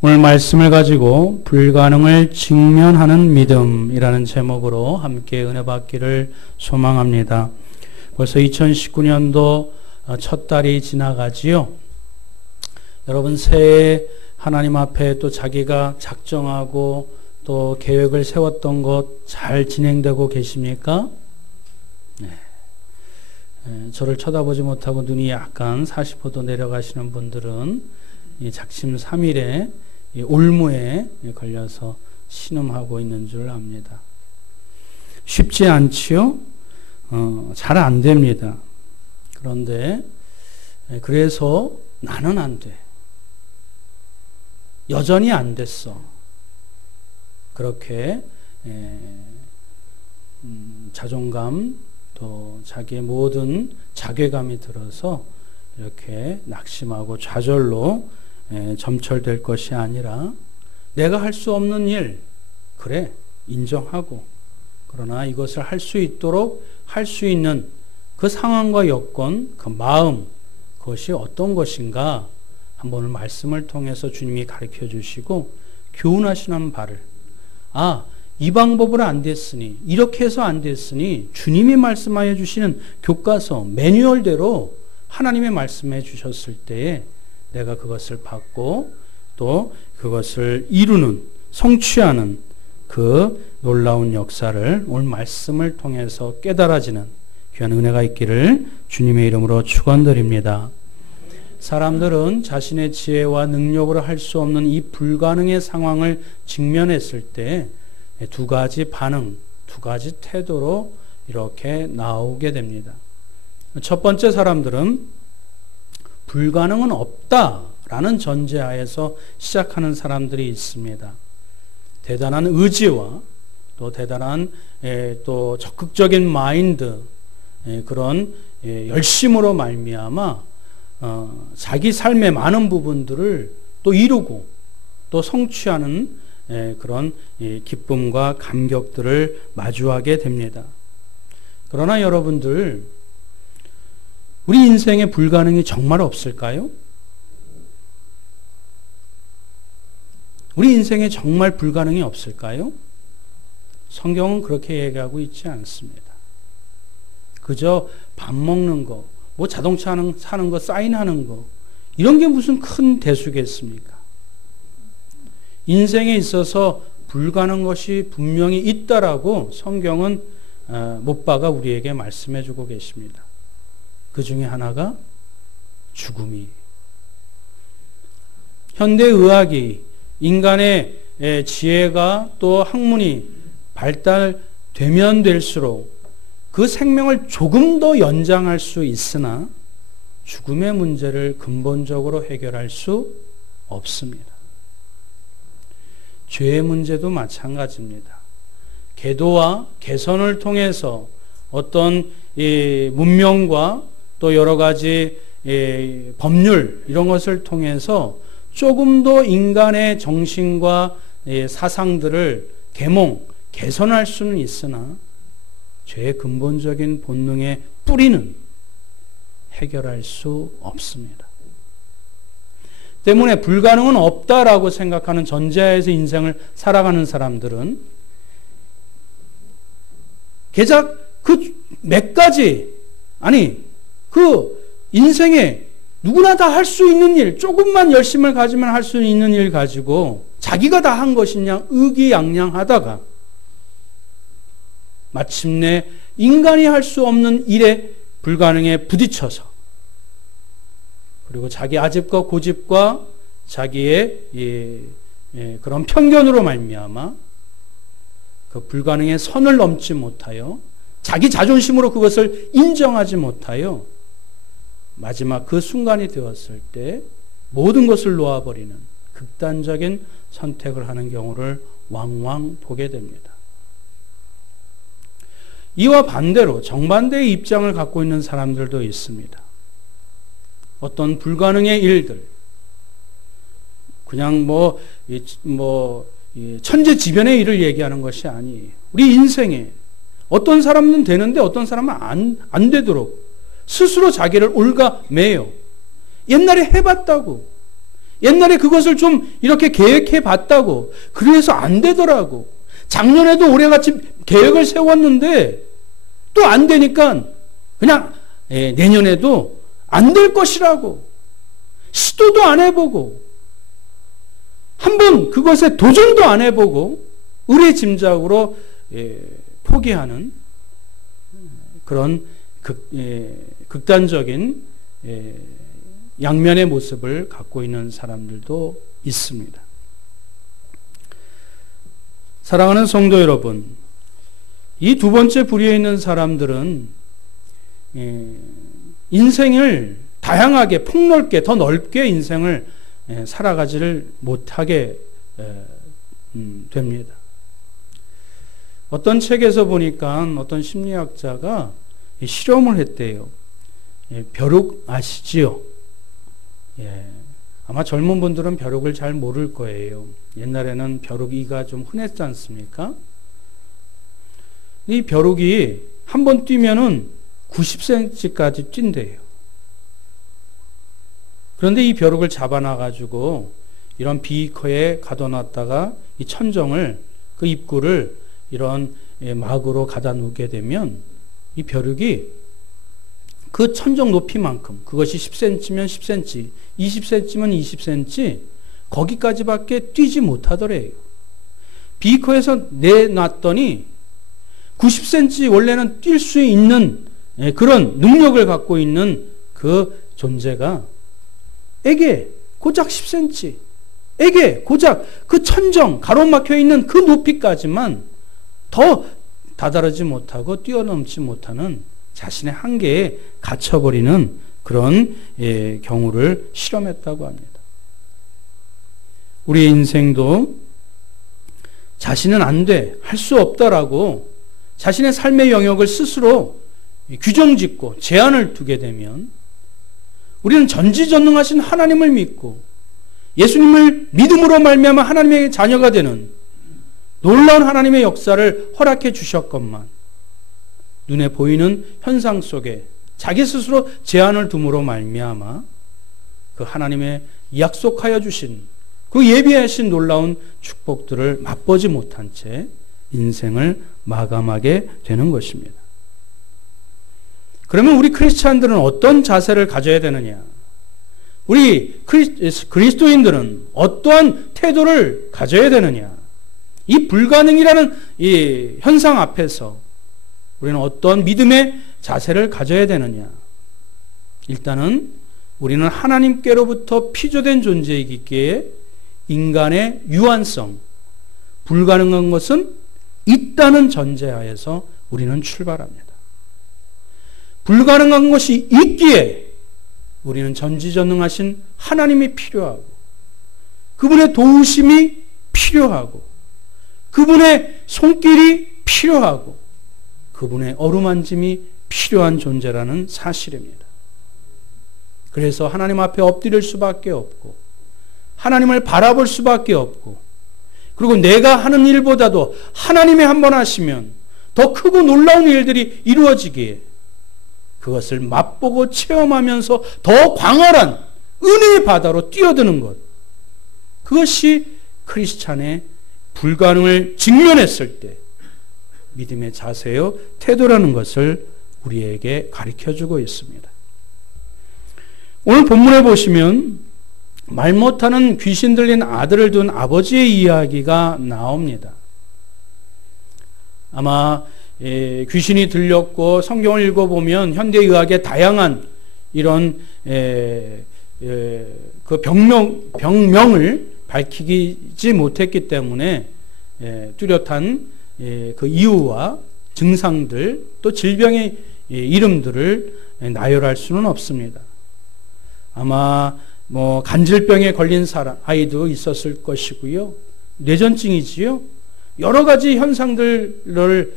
오늘 말씀을 가지고 불가능을 직면하는 믿음이라는 제목으로 함께 은혜 받기를 소망합니다. 벌써 2019년도 첫 달이 지나가지요. 여러분 새해 하나님 앞에 또 자기가 작정하고 또 계획을 세웠던 것 잘 진행되고 계십니까? 네. 저를 쳐다보지 못하고 눈이 약간 40도도 내려가시는 분들은 이 작심 3일에 이 올무에 걸려서 신음하고 있는 줄 압니다. 쉽지 않지요? 잘 안 됩니다. 그런데 그래서 나는 안 돼. 여전히 안 됐어. 그렇게 자존감 또 자기의 모든 자괴감이 들어서 이렇게 낙심하고 좌절로 점철될 것이 아니라 내가 할 수 없는 일, 그래, 인정하고 그러나 이것을 할 수 있도록 할 수 있는 그 상황과 여건, 그 마음, 그것이 어떤 것인가 한번 오늘 말씀을 통해서 주님이 가르쳐 주시고 교훈하시는 바를 이 방법으로 안 됐으니 이렇게 해서 안 됐으니 주님이 말씀하여 주시는 교과서, 매뉴얼대로 하나님의 말씀해 주셨을 때에 내가 그것을 받고 또 그것을 이루는, 성취하는 그 놀라운 역사를 오늘 말씀을 통해서 깨달아지는 귀한 은혜가 있기를 주님의 이름으로 축원드립니다. 사람들은 자신의 지혜와 능력으로 할 수 없는 이 불가능의 상황을 직면했을 때 두 가지 반응, 두 가지 태도로 이렇게 나오게 됩니다. 첫 번째 사람들은 불가능은 없다라는 전제하에서 시작하는 사람들이 있습니다. 대단한 의지와 또 대단한 또 적극적인 마인드, 그런 열심으로 말미암아 자기 삶의 많은 부분들을 또 이루고 또 성취하는 그런 기쁨과 감격들을 마주하게 됩니다. 그러나 여러분들, 우리 인생에 불가능이 정말 없을까요? 우리 인생에 정말 불가능이 없을까요? 성경은 그렇게 얘기하고 있지 않습니다. 그저 밥 먹는 거, 뭐 자동차 사는 거, 사인하는 거, 이런 게 무슨 큰 대수겠습니까? 인생에 있어서 불가능한 것이 분명히 있다라고 성경은 못 박아 우리에게 말씀해 주고 계십니다. 그 중에 하나가 죽음이. 현대의학이 인간의 지혜가 또 학문이 발달되면 될수록 그 생명을 조금 더 연장할 수 있으나 죽음의 문제를 근본적으로 해결할 수 없습니다. 죄의 문제도 마찬가지입니다. 계도와 개선을 통해서 어떤 문명과 또 여러 가지 법률 이런 것을 통해서 조금 더 인간의 정신과 사상들을 개선할 수는 있으나 죄의 근본적인 본능의 뿌리는 해결할 수 없습니다. 때문에 불가능은 없다라고 생각하는 전제하에서 인생을 살아가는 사람들은 개작 그 몇 가지, 그 인생에 누구나 다 할 수 있는 일, 조금만 열심을 가지면 할 수 있는 일 가지고 자기가 다 한 것이냐 의기양양하다가 마침내 인간이 할 수 없는 일에 불가능에 부딪혀서 그리고 자기 아집과 고집과 자기의 그런 편견으로 말미암아 그 불가능의 선을 넘지 못하여 자기 자존심으로 그것을 인정하지 못하여 마지막 그 순간이 되었을 때 모든 것을 놓아버리는 극단적인 선택을 하는 경우를 왕왕 보게 됩니다. 이와 반대로 정반대의 입장을 갖고 있는 사람들도 있습니다. 어떤 불가능의 일들, 그냥 천재지변의 일을 얘기하는 것이 아니에요. 우리 인생에 어떤 사람은 되는데 어떤 사람은 안 되도록 스스로 자기를 올가매요. 옛날에 해봤다고, 옛날에 그것을 좀 이렇게 계획해 봤다고. 그래서 안 되더라고. 작년에도 올해같이 계획을 세웠는데 또 안 되니까 그냥 내년에도 안 될 것이라고. 시도도 안 해보고 한번 그것에 도전도 안 해보고 의례짐작으로 포기하는 그런 극단적인 양면의 모습을 갖고 있는 사람들도 있습니다. 사랑하는 성도 여러분, 이 두 번째 부류에 있는 사람들은 인생을 다양하게 폭넓게 더 넓게 인생을 살아가지를 못하게 됩니다. 어떤 책에서 보니까 어떤 심리학자가 실험을 했대요. 벼룩 아시지요? 아마 젊은 분들은 벼룩을 잘 모를 거예요. 옛날에는 벼룩이가 좀 흔했지 않습니까? 이 벼룩이 한 번 뛰면은 90cm까지 뛴대요. 그런데 이 벼룩을 잡아놔가지고 이런 비커에 가둬놨다가 이 천정을, 그 입구를 이런 막으로 가다 놓게 되면 이 벼룩이 그 천정 높이만큼, 그것이 10cm면 10cm, 20cm면 20cm, 거기까지밖에 뛰지 못하더래요. 비커에서 내놨더니 90cm 원래는 뛸 수 있는 그런 능력을 갖고 있는 그 존재가 에게 고작 10cm, 에게 고작 그 천정, 가로막혀 있는 그 높이까지만 더 다다르지 못하고 뛰어넘지 못하는 자신의 한계에 갇혀버리는 그런 경우를 실험했다고 합니다. 우리의 인생도 자신은 안 돼, 할 수 없다라고 자신의 삶의 영역을 스스로 규정짓고 제한을 두게 되면 우리는 전지전능하신 하나님을 믿고 예수님을 믿음으로 말미암아 하나님의 자녀가 되는 놀라운 하나님의 역사를 허락해 주셨건만 눈에 보이는 현상 속에 자기 스스로 제한을 둠으로 말미암아 그 하나님의 약속하여 주신 그 예비하신 놀라운 축복들을 맛보지 못한 채 인생을 마감하게 되는 것입니다. 그러면 우리 크리스찬들은 어떤 자세를 가져야 되느냐? 우리 그리스도인들은 어떠한 태도를 가져야 되느냐? 이 불가능이라는 이 현상 앞에서 우리는 어떤 믿음의 자세를 가져야 되느냐? 일단은 우리는 하나님께로부터 피조된 존재이기에 인간의 유한성, 불가능한 것은 있다는 전제하에서 우리는 출발합니다. 불가능한 것이 있기에 우리는 전지전능하신 하나님이 필요하고 그분의 도우심이 필요하고 그분의 손길이 필요하고 그분의 어루만짐이 필요한 존재라는 사실입니다. 그래서 하나님 앞에 엎드릴 수밖에 없고 하나님을 바라볼 수밖에 없고 그리고 내가 하는 일보다도 하나님이 한번 하시면 더 크고 놀라운 일들이 이루어지기에 그것을 맛보고 체험하면서 더 광활한 은혜의 바다로 뛰어드는 것, 그것이 크리스찬의 불가능을 직면했을 때 믿음의 자세요 태도라는 것을 우리에게 가르쳐주고 있습니다. 오늘 본문에 보시면 말 못하는 귀신 들린 아들을 둔 아버지의 이야기가 나옵니다. 아마 귀신이 들렸고 성경을 읽어보면 현대의학의 다양한 이런 그 병명을 밝히지 못했기 때문에 뚜렷한 그 이유와 증상들 또 질병의 이름들을 나열할 수는 없습니다. 아마 간질병에 걸린 아이도 있었을 것이고요. 뇌전증이지요. 여러 가지 현상들을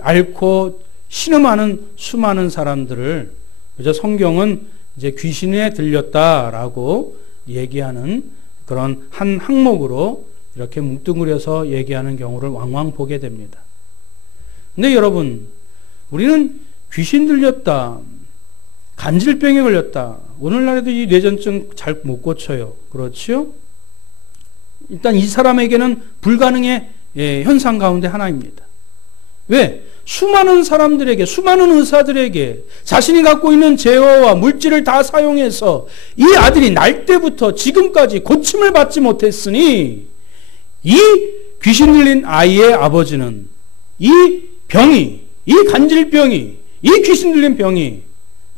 앓고 신음하는 수많은 사람들을 그저 성경은 이제 귀신에 들렸다라고 얘기하는 그런 한 항목으로 이렇게 뭉뚱그려서 얘기하는 경우를 왕왕 보게 됩니다. 근데 여러분, 우리는 귀신 들렸다, 간질병에 걸렸다, 오늘날에도 이 뇌전증 잘 못 고쳐요. 그렇지요? 일단 이 사람에게는 불가능의 현상 가운데 하나입니다. 왜? 수많은 사람들에게, 수많은 의사들에게 자신이 갖고 있는 제어와 물질을 다 사용해서 이 아들이 날 때부터 지금까지 고침을 받지 못했으니 이 귀신 들린 아이의 아버지는 이 병이, 이 간질병이, 이 귀신 들린 병이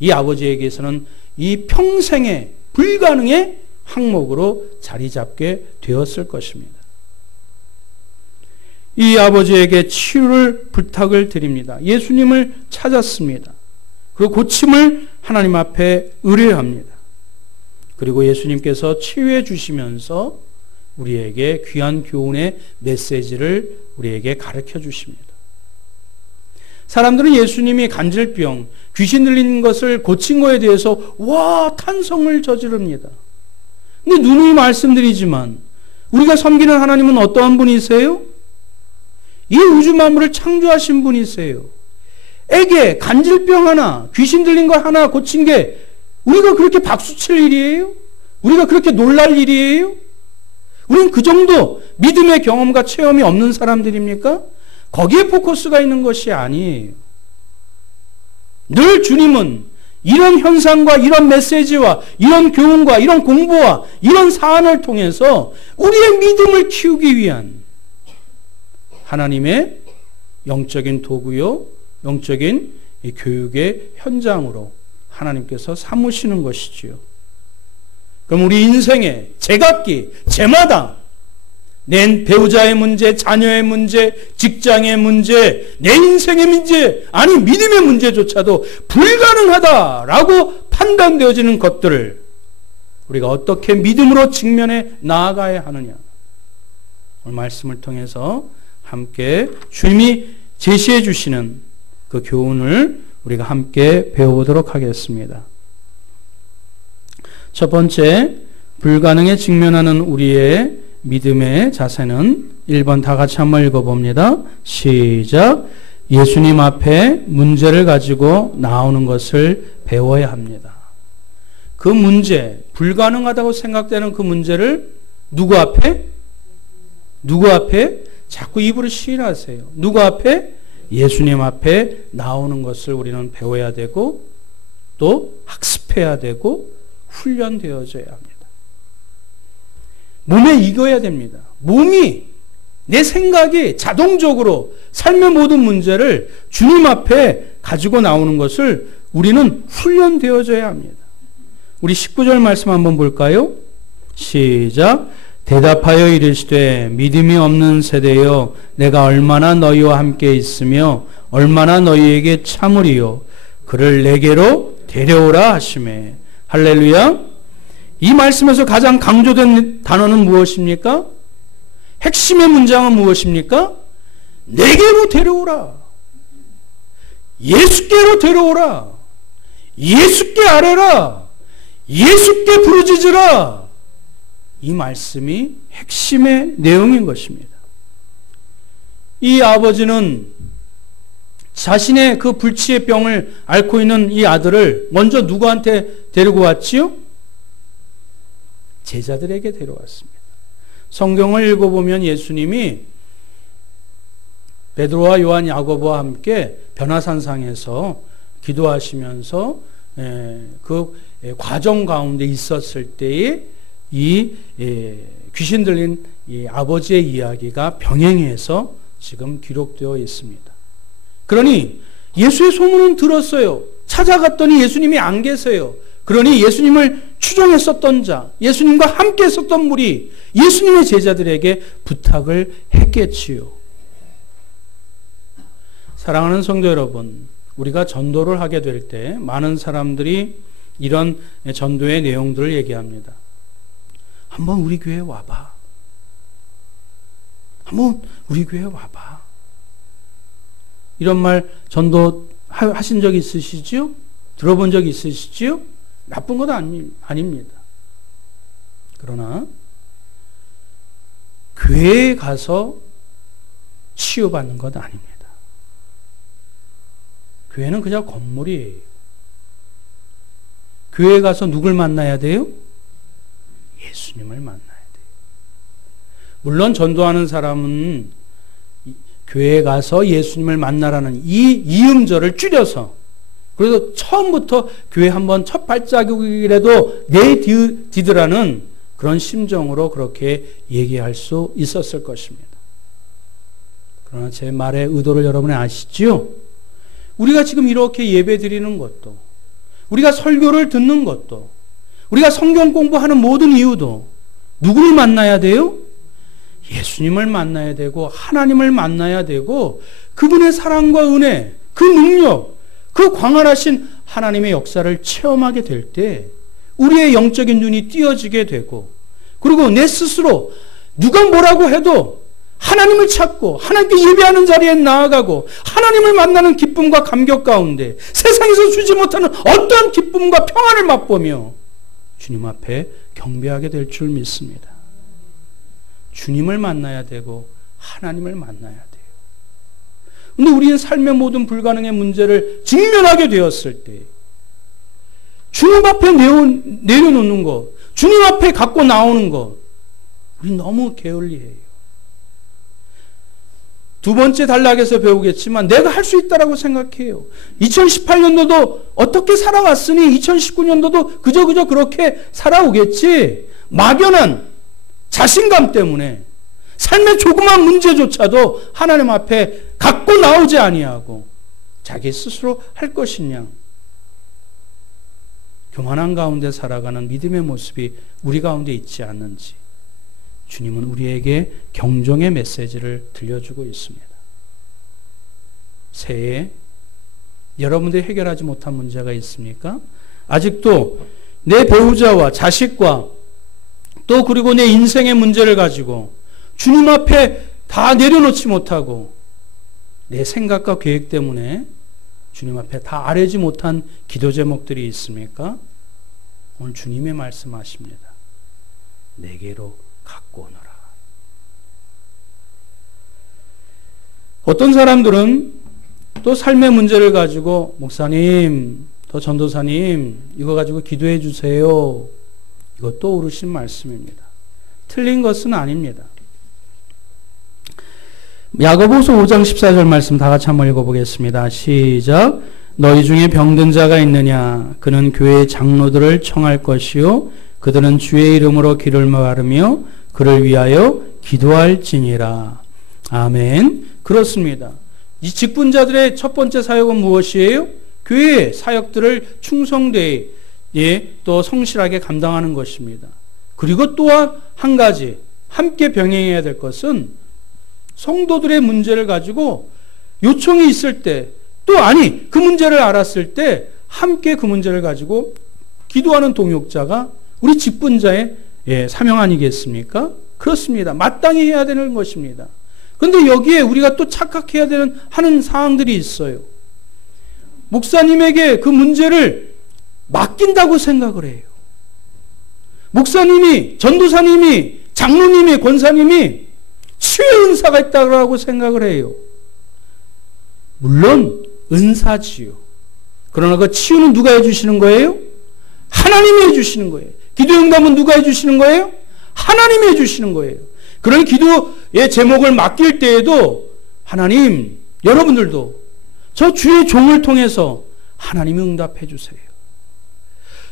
이 아버지에게서는 이 평생의 불가능의 항목으로 자리 잡게 되었을 것입니다. 이 아버지에게 치유를 부탁을 드립니다. 예수님을 찾았습니다. 그리고 고침을 하나님 앞에 의뢰합니다. 그리고 예수님께서 치유해 주시면서 우리에게 귀한 교훈의 메시지를 우리에게 가르쳐 주십니다. 사람들은 예수님이 간질병, 귀신 들린 것을 고친 것에 대해서 와, 탄성을 저지릅니다. 근데 누누이 말씀드리지만 우리가 섬기는 하나님은 어떠한 분이세요? 이 우주 만물을 창조하신 분이세요. 애게 간질병 하나, 귀신 들린 거 하나 고친 게 우리가 그렇게 박수칠 일이에요? 우리가 그렇게 놀랄 일이에요? 우리는 그 정도 믿음의 경험과 체험이 없는 사람들입니까? 거기에 포커스가 있는 것이 아니에요. 늘 주님은 이런 현상과 이런 메시지와 이런 교훈과 이런 공부와 이런 사안을 통해서 우리의 믿음을 키우기 위한 하나님의 영적인 도구요, 영적인 교육의 현장으로 하나님께서 삼으시는 것이지요. 그럼 우리 인생의 제각기, 제마다 내 배우자의 문제, 자녀의 문제, 직장의 문제, 내 인생의 문제, 아니 믿음의 문제조차도 불가능하다라고 판단되어지는 것들을 우리가 어떻게 믿음으로 직면해 나아가야 하느냐. 오늘 말씀을 통해서 함께 주님이 제시해 주시는 그 교훈을 우리가 함께 배워보도록 하겠습니다. 첫 번째, 불가능에 직면하는 우리의 믿음의 자세는 1번 다 같이 한번 읽어봅니다. 시작. 예수님 앞에 문제를 가지고 나오는 것을 배워야 합니다. 그 문제, 불가능하다고 생각되는 그 문제를 누구 앞에? 누구 앞에? 자꾸 입으로 시인하세요. 누구 앞에? 예수님 앞에 나오는 것을 우리는 배워야 되고 또 학습해야 되고 훈련되어져야 합니다. 몸에 익어야 됩니다. 몸이, 내 생각이 자동적으로 삶의 모든 문제를 주님 앞에 가지고 나오는 것을 우리는 훈련되어져야 합니다. 우리 19절 말씀 한번 볼까요? 시작. 대답하여 이르시되 믿음이 없는 세대여 내가 얼마나 너희와 함께 있으며 얼마나 너희에게 참으리요 그를 내게로 데려오라 하시매. 할렐루야. 이 말씀에서 가장 강조된 단어는 무엇입니까? 핵심의 문장은 무엇입니까? 내게로 데려오라. 예수께로 데려오라. 예수께 아뢰라. 예수께 부르짖으라. 이 말씀이 핵심의 내용인 것입니다. 이 아버지는 자신의 그 불치의 병을 앓고 있는 이 아들을 먼저 누구한테 데리고 왔지요? 제자들에게 데려왔습니다. 성경을 읽어보면 예수님이 베드로와 요한, 야고보와 함께 변화산상에서 기도하시면서 그 과정 가운데 있었을 때에 이 귀신 들린 이 아버지의 이야기가 병행해서 지금 기록되어 있습니다. 그러니 예수의 소문은 들었어요. 찾아갔더니 예수님이 안 계세요. 그러니 예수님을 추종했었던 자, 예수님과 함께 했었던 무리, 예수님의 제자들에게 부탁을 했겠지요. 사랑하는 성도 여러분, 우리가 전도를 하게 될 때 많은 사람들이 이런 전도의 내용들을 얘기합니다. 한번 우리 교회에 와봐. 한번 우리 교회에 와봐. 이런 말 전도 하신 적 있으시지요? 들어본 적 있으시지요? 나쁜 건 아닙니다. 그러나 교회에 가서 치유받는 건 아닙니다. 교회는 그냥 건물이에요. 교회 가서 누굴 만나야 돼요? 예수님을 만나야 돼요. 물론 전도하는 사람은 교회에 가서 예수님을 만나라는 이 이음절을 줄여서, 그래서 처음부터 교회 한번 첫 발자국이라도 내디드라는 그런 심정으로 그렇게 얘기할 수 있었을 것입니다. 그러나 제 말의 의도를 여러분이 아시지요? 우리가 지금 이렇게 예배 드리는 것도, 우리가 설교를 듣는 것도, 우리가 성경 공부하는 모든 이유도 누구를 만나야 돼요? 예수님을 만나야 되고 하나님을 만나야 되고 그분의 사랑과 은혜, 그 능력, 그 광활하신 하나님의 역사를 체험하게 될 때 우리의 영적인 눈이 띄어지게 되고, 그리고 내 스스로 누가 뭐라고 해도 하나님을 찾고 하나님께 예배하는 자리에 나아가고 하나님을 만나는 기쁨과 감격 가운데 세상에서 주지 못하는 어떠한 기쁨과 평안을 맛보며 주님 앞에 경배하게 될 줄 믿습니다. 주님을 만나야 되고 하나님을 만나야 돼요. 근데 우리의 삶의 모든 불가능의 문제를 직면하게 되었을 때 주님 앞에 내려놓는 것, 주님 앞에 갖고 나오는 것, 우리 너무 게을리해요. 두 번째 단락에서 배우겠지만 내가 할 수 있다라고 생각해요. 2018년도도 어떻게 살아왔으니 2019년도도 그저 그렇게 살아오겠지. 막연한 자신감 때문에 삶의 조그만 문제조차도 하나님 앞에 갖고 나오지 아니하고 자기 스스로 할 것이냐. 교만한 가운데 살아가는 믿음의 모습이 우리 가운데 있지 않는지 주님은 우리에게 경종의 메시지를 들려주고 있습니다. 새해 여러분들이 해결하지 못한 문제가 있습니까? 아직도 내 배우자와 자식과 또 그리고 내 인생의 문제를 가지고 주님 앞에 다 내려놓지 못하고 내 생각과 계획 때문에 주님 앞에 다 아뢰지 못한 기도 제목들이 있습니까? 오늘 주님의 말씀하십니다. 내게로 갖고 오너라. 어떤 사람들은 또 삶의 문제를 가지고 목사님, 또 전도사님 이거 가지고 기도해 주세요. 이것도 옳으신 말씀입니다. 틀린 것은 아닙니다. 야고보서 5장 14절 말씀 다 같이 한번 읽어보겠습니다. 시작. 너희 중에 병든 자가 있느냐? 그는 교회의 장로들을 청할 것이요 그들은 주의 이름으로 기를 바르며 그를 위하여 기도할지니라. 아멘. 그렇습니다. 이 직분자들의 첫 번째 사역은 무엇이에요? 교회의 사역들을 충성되이 또 성실하게 감당하는 것입니다. 그리고 또한 한 가지 함께 병행해야 될 것은 성도들의 문제를 가지고 요청이 있을 때 또 아니 그 문제를 알았을 때 함께 그 문제를 가지고 기도하는 동역자가 우리 직분자의 사명 아니겠습니까? 그렇습니다. 마땅히 해야 되는 것입니다. 그런데 여기에 우리가 또 착각해야 되는 하는 사항들이 있어요. 목사님에게 그 문제를 맡긴다고 생각을 해요. 목사님이, 전도사님이, 장로님이, 권사님이 치유의 은사가 있다고 생각을 해요. 물론 은사지요. 그러나 그 치유는 누가 해주시는 거예요? 하나님이 해주시는 거예요. 기도 응답은 누가 해주시는 거예요? 하나님이 해주시는 거예요. 그런 기도의 제목을 맡길 때에도 하나님, 여러분들도 저 주의 종을 통해서 하나님이 응답해 주세요.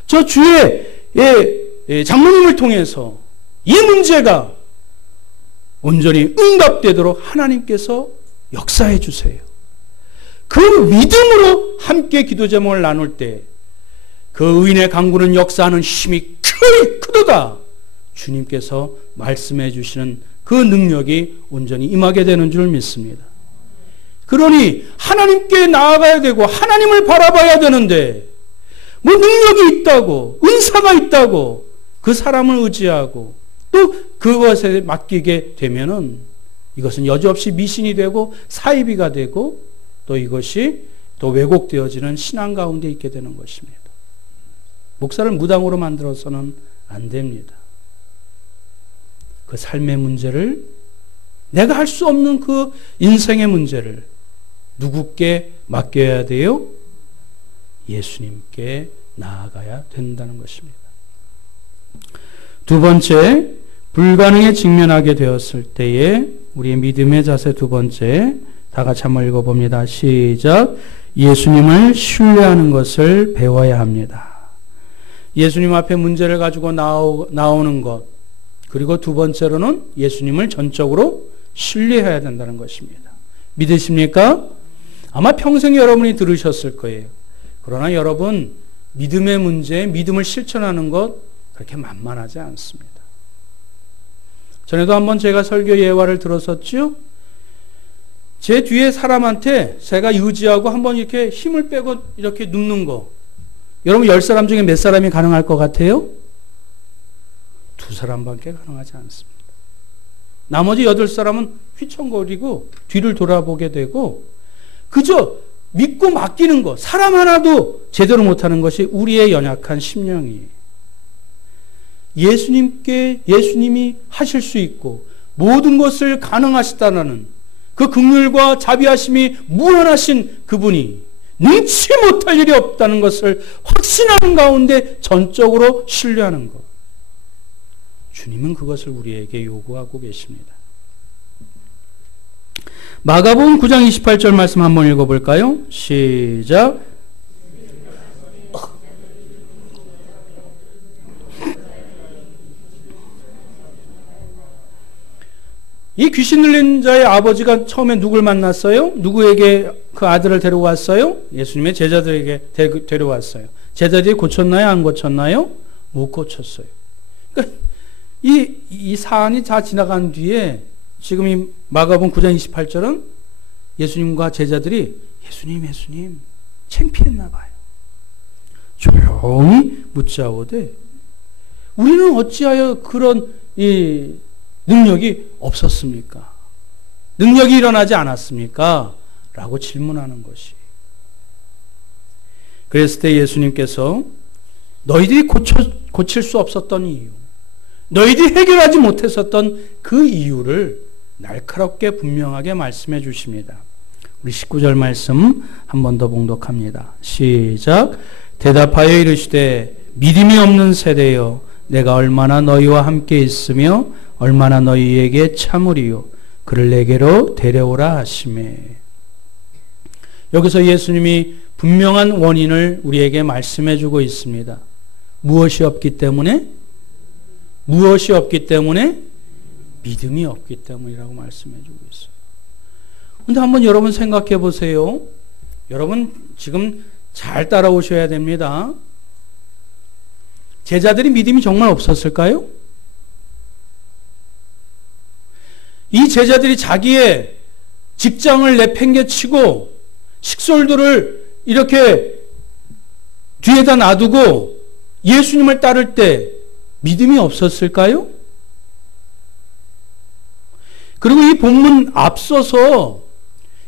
저 주의 장로님을 통해서 이 문제가 온전히 응답되도록 하나님께서 역사해 주세요. 그 믿음으로 함께 기도 제목을 나눌 때 그 의인의 강구는 역사하는 힘이 크도다. 주님께서 말씀해 주시는 그 능력이 온전히 임하게 되는 줄 믿습니다. 그러니 하나님께 나아가야 되고 하나님을 바라봐야 되는데 뭐 능력이 있다고 은사가 있다고 그 사람을 의지하고 또 그것에 맡기게 되면은 이것은 여지없이 미신이 되고 사이비가 되고 또 이것이 또 왜곡되어지는 신앙 가운데 있게 되는 것입니다. 목사를 무당으로 만들어서는 안 됩니다. 그 삶의 문제를 내가 할 수 없는 그 인생의 문제를 누구께 맡겨야 돼요? 예수님께 나아가야 된다는 것입니다. 두 번째, 불가능에 직면하게 되었을 때에 우리의 믿음의 자세 두 번째, 다 같이 한번 읽어봅니다. 시작. 예수님을 신뢰하는 것을 배워야 합니다. 예수님 앞에 문제를 가지고 나오는 것, 그리고 두 번째로는 예수님을 전적으로 신뢰해야 된다는 것입니다. 믿으십니까? 아마 평생 여러분이 들으셨을 거예요. 그러나 여러분, 믿음의 문제, 믿음을 실천하는 것 그렇게 만만하지 않습니다. 전에도 한번 제가 설교 예화를 들었었죠. 제 뒤에 사람한테 제가 의지하고 한번 이렇게 힘을 빼고 이렇게 눕는 거. 여러분 10사람 중에 몇 사람이 가능할 것 같아요? 2사람밖에 가능하지 않습니다. 나머지 8사람은 휘청거리고 뒤를 돌아보게 되고 그저 믿고 맡기는 것, 사람 하나도 제대로 못하는 것이 우리의 연약한 심령이에요. 예수님이 하실 수 있고 모든 것을 가능하시다는 그 긍휼과 자비하심이 무한하신 그분이 능치 못할 일이 없다는 것을 확신하는 가운데 전적으로 신뢰하는 것. 주님은 그것을 우리에게 요구하고 계십니다. 마가복음 9장 28절 말씀 한번 읽어볼까요? 시작. 이 귀신 들린 자의 아버지가 처음에 누굴 만났어요? 누구에게 그 아들을 데려왔어요? 예수님의 제자들에게 데려왔어요. 제자들이 고쳤나요? 안 고쳤나요? 못 고쳤어요. 그러니까 이 사안이 다 지나간 뒤에 지금 이 마가복음 9장 28절은 예수님과 제자들이 예수님 창피했나 봐요. 조용히 묻자오되 우리는 어찌하여 그런 이 능력이 없었습니까? 능력이 일어나지 않았습니까? 라고 질문하는 것이. 그랬을 때 예수님께서 너희들이 고칠 수 없었던 이유, 너희들이 해결하지 못했었던 그 이유를 날카롭게 분명하게 말씀해 주십니다. 우리 19절 말씀 한 번 더 봉독합니다. 시작. 대답하여 이르시되 믿음이 없는 세대여 내가 얼마나 너희와 함께 있으며 얼마나 너희에게 참으리요 그를 내게로 데려오라 하시매. 여기서 예수님이 분명한 원인을 우리에게 말씀해 주고 있습니다. 무엇이 없기 때문에? 무엇이 없기 때문에? 믿음이 없기 때문이라고 말씀해 주고 있어요. 그런데 한번 여러분 생각해 보세요. 여러분 지금 잘 따라오셔야 됩니다. 제자들이 믿음이 정말 없었을까요? 이 제자들이 자기의 직장을 내팽개치고 식솔들을 이렇게 뒤에다 놔두고 예수님을 따를 때 믿음이 없었을까요? 그리고 이 본문 앞서서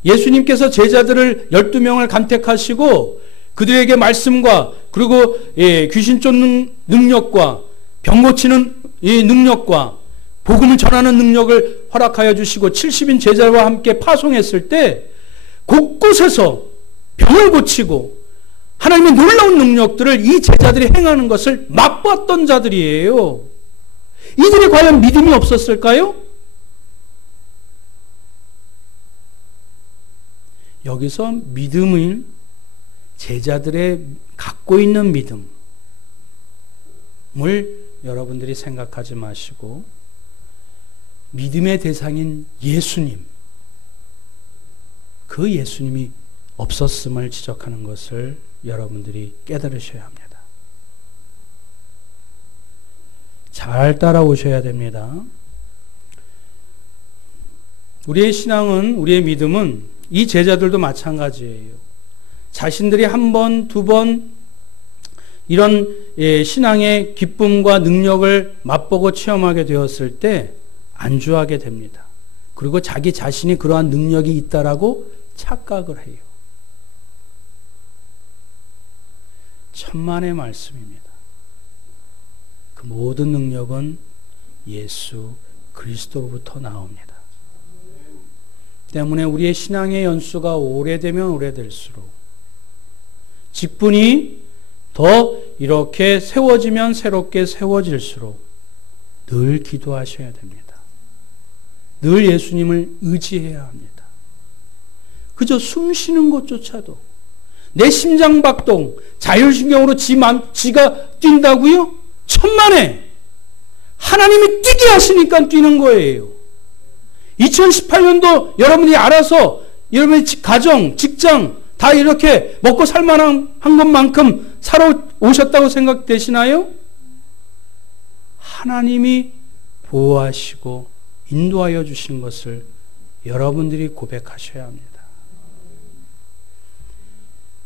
예수님께서 제자들을 12명을 간택하시고 그들에게 말씀과 그리고 귀신 쫓는 능력과 병 고치는 이 능력과 복음을 전하는 능력을 허락하여 주시고 70인 제자와 함께 파송했을 때 곳곳에서 병을 고치고 하나님의 놀라운 능력들을 이 제자들이 행하는 것을 맛봤던 자들이에요. 이들이 과연 믿음이 없었을까요? 여기서 믿음을 제자들의 갖고 있는 믿음을 여러분들이 생각하지 마시고 믿음의 대상인 예수님, 그 예수님이 없었음을 지적하는 것을 여러분들이 깨달으셔야 합니다. 잘 따라오셔야 됩니다. 우리의 신앙은, 우리의 믿음은 이 제자들도 마찬가지예요. 자신들이 한 번, 두 번 이런 신앙의 기쁨과 능력을 맛보고 체험하게 되었을 때 안주하게 됩니다. 그리고 자기 자신이 그러한 능력이 있다라고 착각을 해요. 천만의 말씀입니다. 그 모든 능력은 예수 그리스도로부터 나옵니다. 때문에 우리의 신앙의 연수가 오래되면 오래될수록 직분이 더 이렇게 세워지면 새롭게 세워질수록 늘 기도하셔야 됩니다. 늘 예수님을 의지해야 합니다. 그저 숨 쉬는 것조차도 내 심장박동, 자율신경으로 지가 뛴다고요? 천만에 하나님이 뛰게 하시니까 뛰는 거예요. 2018년도 여러분이 알아서 여러분의 가정, 직장 다 이렇게 먹고 살만한 것만큼 살아오셨다고 생각되시나요? 하나님이 보호하시고 인도하여 주신 것을 여러분들이 고백하셔야 합니다.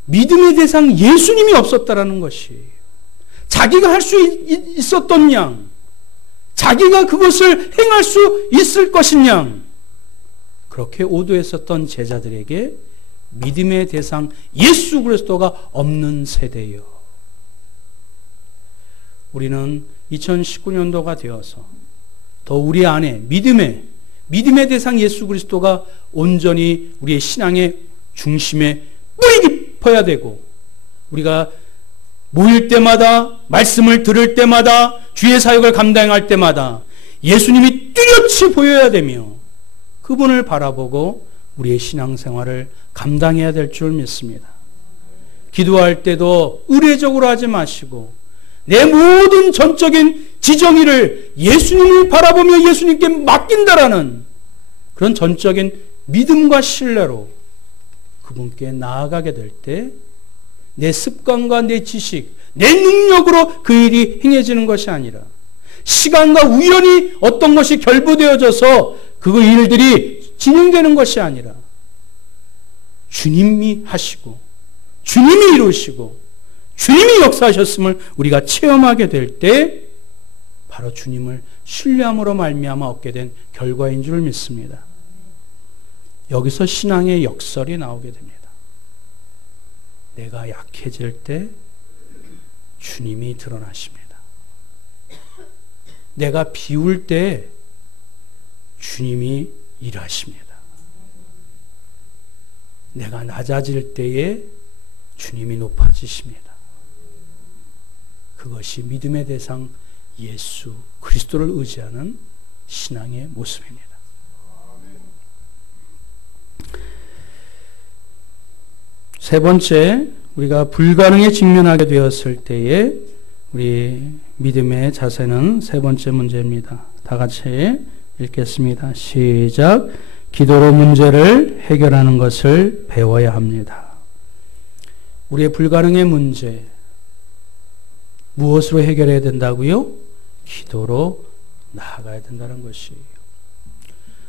믿음의 대상 예수님이 없었다라는 것이에요. 자기가 할 수 있었던 양, 자기가 그것을 행할 수 있을 것인 양, 그렇게 오도했었던 제자들에게 믿음의 대상 예수 그리스도가 없는 세대요. 우리는 2019년도가 되어서 더 우리 안에 믿음의 대상 예수 그리스도가 온전히 우리의 신앙의 중심에 뿌리 깊어야 되고, 우리가 모일 때마다, 말씀을 들을 때마다, 주의 사역을 감당할 때마다 예수님이 뚜렷이 보여야 되며 그분을 바라보고 우리의 신앙생활을 감당해야 될 줄 믿습니다. 기도할 때도 의례적으로 하지 마시고 내 모든 전적인 지정의를 예수님을 바라보며 예수님께 맡긴다라는 그런 전적인 믿음과 신뢰로 그분께 나아가게 될 때 내 습관과 내 지식, 내 능력으로 그 일이 행해지는 것이 아니라 시간과 우연히 어떤 것이 결부되어져서 그 일들이 진행되는 것이 아니라 주님이 하시고 주님이 이루시고 주님이 역사하셨음을 우리가 체험하게 될 때 바로 주님을 신뢰함으로 말미암아 얻게 된 결과인 줄 믿습니다. 여기서 신앙의 역설이 나오게 됩니다. 내가 약해질 때 주님이 드러나십니다. 내가 비울 때 주님이 일하십니다. 내가 낮아질 때에 주님이 높아지십니다. 그것이 믿음의 대상 예수 그리스도를 의지하는 신앙의 모습입니다. 세 번째, 우리가 불가능에 직면하게 되었을 때에 우리 믿음의 자세는 세 번째 문제입니다. 다 같이 읽겠습니다. 시작. 기도로 문제를 해결하는 것을 배워야 합니다. 우리의 불가능의 문제, 무엇으로 해결해야 된다고요? 기도로 나아가야 된다는 것이에요.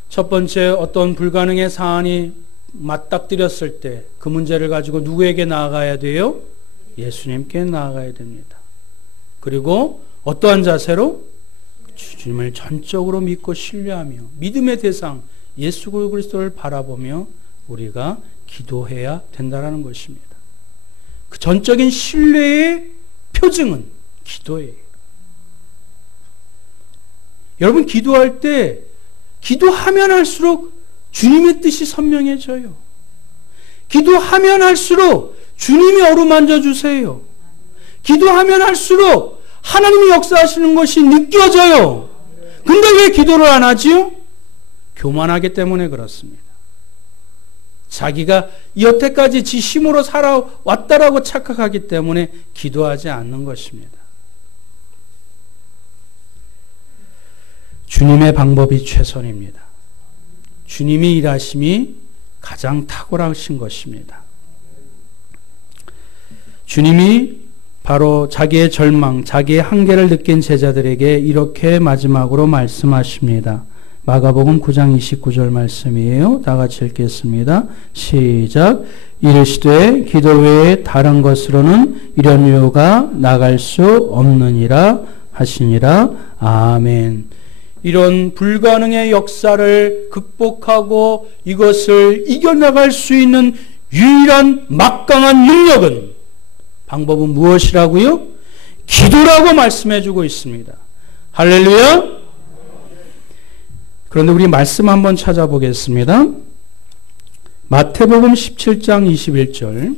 첫 번째, 어떤 불가능의 사안이 맞닥뜨렸을 때 그 문제를 가지고 누구에게 나아가야 돼요? 예수님께 나아가야 됩니다. 그리고 어떠한 자세로? 주님을 전적으로 믿고 신뢰하며 믿음의 대상 예수 그리스도를 바라보며 우리가 기도해야 된다는 것입니다. 그 전적인 신뢰의 표징은 기도예요. 여러분, 기도할 때 기도하면 할수록 주님의 뜻이 선명해져요. 기도하면 할수록 주님이 어루만져 주세요. 기도하면 할수록 하나님이 역사하시는 것이 느껴져요. 근데 왜 기도를 안 하지요? 교만하기 때문에 그렇습니다. 자기가 여태까지 지 힘으로 살아왔다라고 착각하기 때문에 기도하지 않는 것입니다. 주님의 방법이 최선입니다. 주님이 일하심이 가장 탁월하신 것입니다. 주님이 바로 자기의 절망, 자기의 한계를 느낀 제자들에게 이렇게 마지막으로 말씀하십니다. 마가복음 9장 29절 말씀이에요. 다 같이 읽겠습니다. 시작. 이르시되 기도 외에 다른 것으로는 이런 유가 나갈 수 없느니라 하시니라. 아멘. 이런 불가능의 역사를 극복하고 이것을 이겨나갈 수 있는 유일한 막강한 능력은, 방법은 무엇이라고요? 기도라고 말씀해주고 있습니다. 할렐루야. 그런데 우리 말씀 한번 찾아보겠습니다. 마태복음 17장 21절.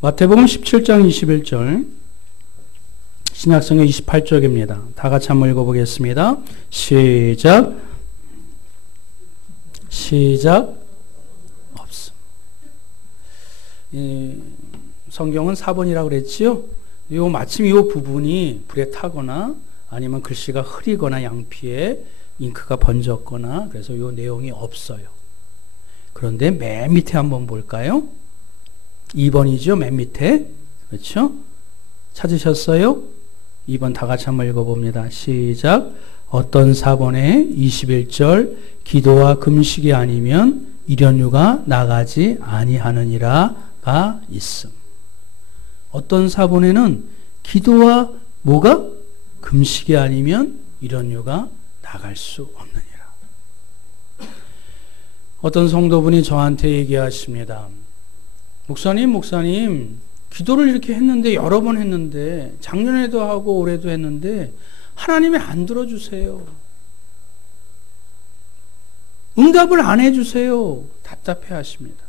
마태복음 17장 21절, 신약성경 28쪽입니다. 다 같이 한번 읽어보겠습니다. 시작. 없음. 성경은 4번이라고 그랬지요? 마침 이 부분이 불에 타거나 아니면 글씨가 흐리거나 양피에 잉크가 번졌거나 그래서 이 내용이 없어요. 그런데 맨 밑에 한번 볼까요? 2번이죠. 맨 밑에. 그렇죠? 찾으셨어요? 2번 다 같이 한번 읽어봅니다. 시작. 어떤 사본에 21절 기도와 금식이 아니면 일연유가 나가지 아니하느니라가 있음. 어떤 사본에는 기도와 뭐가? 금식이 아니면 일연유가 나갈 수 없느니라. 어떤 성도분이 저한테 얘기하십니다. 목사님, 기도를 이렇게 했는데 여러 번 했는데 작년에도 하고 올해도 했는데 하나님이 안 들어주세요. 응답을 안 해주세요. 답답해 하십니다.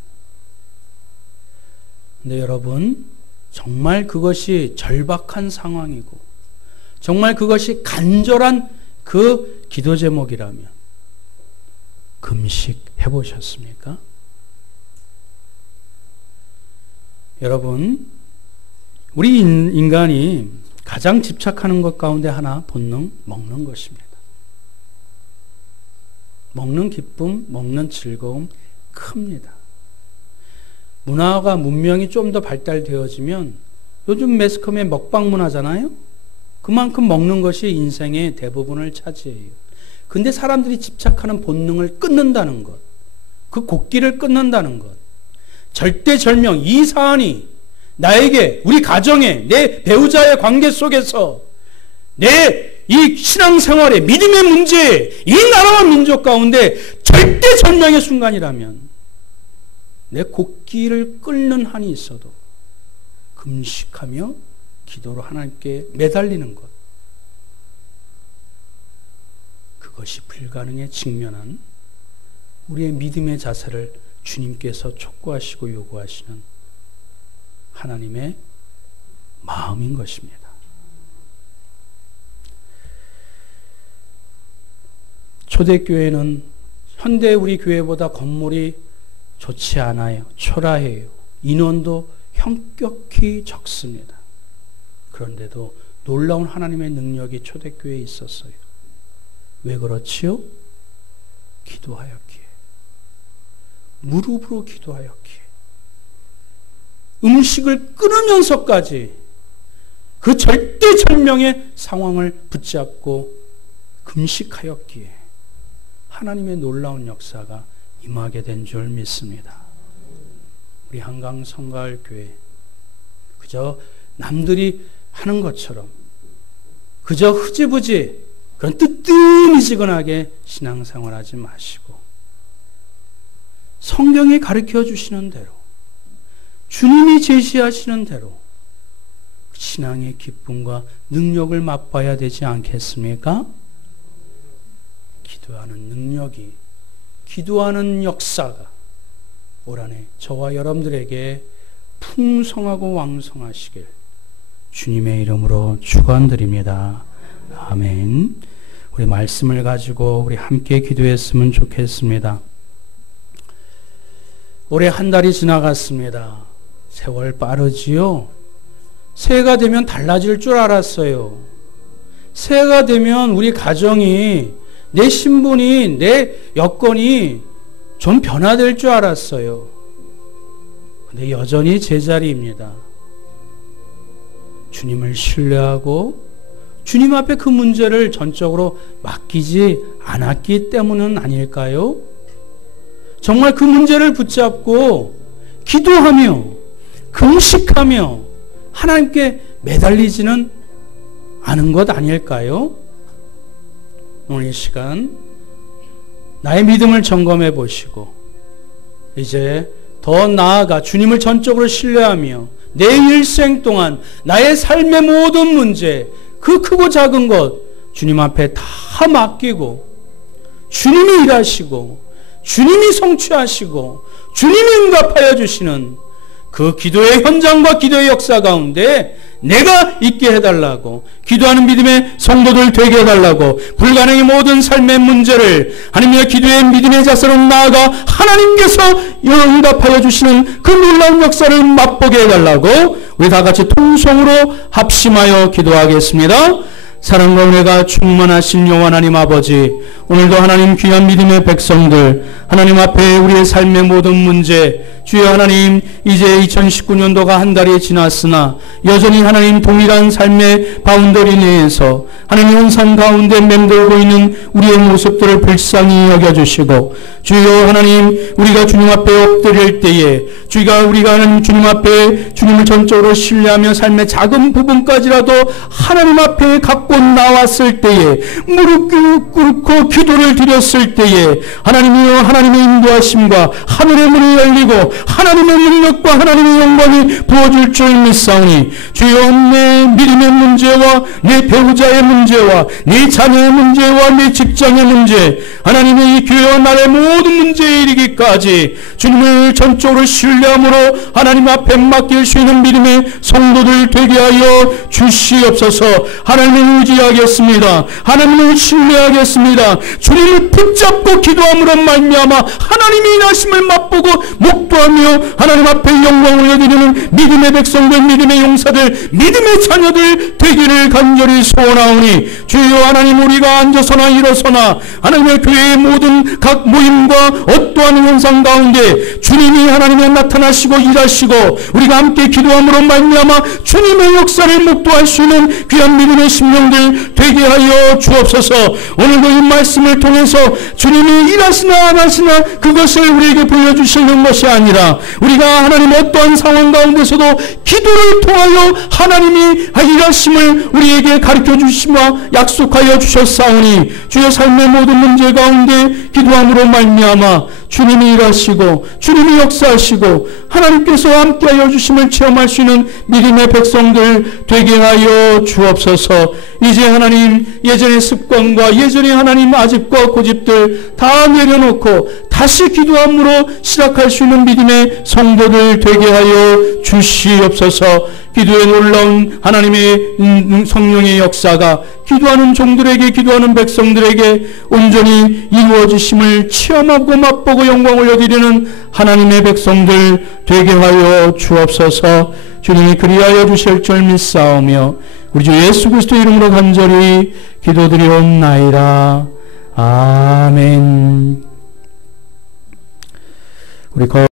근데 여러분, 정말 그것이 절박한 상황이고 정말 그것이 간절한 그 기도 제목이라면 금식 해보셨습니까? 여러분, 우리 인간이 가장 집착하는 것 가운데 하나 본능, 먹는 것입니다. 먹는 기쁨, 먹는 즐거움 큽니다. 문명이 좀 더 발달되어지면 요즘 매스컴의 먹방 문화잖아요. 그만큼 먹는 것이 인생의 대부분을 차지해요. 근데 사람들이 집착하는 본능을 끊는다는 것, 그 곡기를 끊는다는 것, 절대절명, 이 사안이 나에게, 우리 가정에, 내 배우자의 관계 속에서 내 이 신앙생활의 믿음의 문제에 이 나라와 민족 가운데 절대절명의 순간이라면 내 곡기를 끊는 한이 있어도 금식하며 기도로 하나님께 매달리는 것, 그것이 불가능에 직면한 우리의 믿음의 자세를 주님께서 촉구하시고 요구하시는 하나님의 마음인 것입니다. 초대교회는 현대 우리 교회보다 건물이 좋지 않아요. 초라해요. 인원도 현격히 적습니다. 그런데도 놀라운 하나님의 능력이 초대교회에 있었어요. 왜 그렇지요? 기도하였기에. 무릎으로 기도하였기에. 음식을 끊으면서까지 그 절대절명의 상황을 붙잡고 금식하였기에 하나님의 놀라운 역사가 임하게 된 줄 믿습니다. 우리 한강 성가을교회 그저 남들이 하는 것처럼 그저 흐지부지 그런 뜨뜻미지근하게 신앙생활하지 마시고 성경이 가르쳐 주시는 대로 주님이 제시하시는 대로 신앙의 기쁨과 능력을 맛봐야 되지 않겠습니까? 기도하는 능력이, 기도하는 역사가 올 한해 저와 여러분들에게 풍성하고 왕성하시길 주님의 이름으로 축원드립니다. 아멘. 우리 말씀을 가지고 우리 함께 기도했으면 좋겠습니다. 올해 한 달이 지나갔습니다. 세월 빠르지요? 새해가 되면 달라질 줄 알았어요. 새해가 되면 우리 가정이, 내 신분이, 내 여건이 좀 변화될 줄 알았어요. 근데 여전히 제자리입니다. 주님을 신뢰하고 주님 앞에 그 문제를 전적으로 맡기지 않았기 때문은 아닐까요? 정말 그 문제를 붙잡고 기도하며 금식하며 하나님께 매달리지는 않은 것 아닐까요? 오늘 이 시간 나의 믿음을 점검해 보시고 이제 더 나아가 주님을 전적으로 신뢰하며 내 일생 동안 나의 삶의 모든 문제, 그 크고 작은 것 주님 앞에 다 맡기고 주님이 일하시고 주님이 성취하시고 주님이 응답하여 주시는 그 기도의 현장과 기도의 역사 가운데 내가 있게 해달라고, 기도하는 믿음의 성도들 되게 해달라고, 불가능의 모든 삶의 문제를 하나님의 기도의 믿음의 자세로 나아가 하나님께서 응답하여 주시는 그 놀라운 역사를 맛보게 해달라고 우리 다 같이 통성으로 합심하여 기도하겠습니다. 사랑과 은혜가 충만하신 여호와 하나님 아버지, 오늘도 하나님 귀한 믿음의 백성들 하나님 앞에 우리의 삶의 모든 문제, 주여 하나님, 이제 2019년도가 한 달이 지났으나 여전히 하나님 동일한 삶의 바운더리 내에서 하나님 현상 가운데 맴돌고 있는 우리의 모습들을 불쌍히 여겨주시고, 주여 하나님, 우리가 주님 앞에 엎드릴 때에 우리가 하나님 주님 앞에 주님을 전적으로 신뢰하며 삶의 작은 부분까지라도 하나님 앞에 갖고 나왔을 때에, 무릎 꿇고 기도를 드렸을 때에 하나님이여, 하나님의 인도하심과 하늘의 문이 열리고 하나님의 능력과 하나님의 영광이 부어질 줄 믿사오니, 주여 내 믿음의 문제와 내 배우자의 문제와 내 자녀의 문제와 내 직장의 문제, 하나님의 이 교회와 나의 모든 문제에 이르기까지 주님을 전적으로 신뢰함으로 하나님 앞에 맡길 수 있는 믿음의 성도들 되게 하여 주시옵소서. 하나님을 의지하겠습니다. 하나님을 신뢰하겠습니다. 주님을 붙잡고 기도함으로 말미암아 하나님의 일하심을 맛보고 목도하며 하나님 앞에 영광을 여기는 믿음의 백성들, 믿음의 용사들, 믿음의 자녀들 되기를 간절히 소원하오니, 주여 하나님, 우리가 앉아서나 일어서나 하나님의 교회의 모든 각 모임과 어떠한 현상 가운데 주님이 하나님의 나타나시고 일하시고 우리가 함께 기도함으로 말미암아 주님의 역사를 목도할 수 있는 귀한 믿음의 심령들 되게 하여 주옵소서. 오늘도 이 말씀을 통해서 주님이 일하시나 안 하시나 그것을 우리에게 보여주시는 것이 아니라, 우리가 하나님 어떠한 상황 가운데서도 기도를 통하여 하나님이 일하심을 우리에게 가르쳐 주시며 약속하여 주셨사오니, 주의 삶의 모든 문제 가운데 기도함으로 말미암아 주님이 일하시고 주님이 역사하시고 하나님께서 함께하여 주심을 체험할 수 있는 믿음의 백성들 되게 하여 주옵소서. 이제 하나님, 예전의 습관과 예전의 하나님 아집과 고집들 다 내려놓고 다시 기도함으로 시작할 수 있는 믿음의 성도들 되게 하여 주시옵소서. 기도에 놀라운 하나님의 성령의 역사가 기도하는 종들에게, 기도하는 백성들에게 온전히 이루어지심을 체험하고 맛보고 영광을 여기려는 하나님의 백성들 되게 하여 주옵소서. 주님이 그리하여 주실 줄 믿사오며 우리 주 예수 그리스도 이름으로 간절히 기도드리옵나이다. 아멘. 우리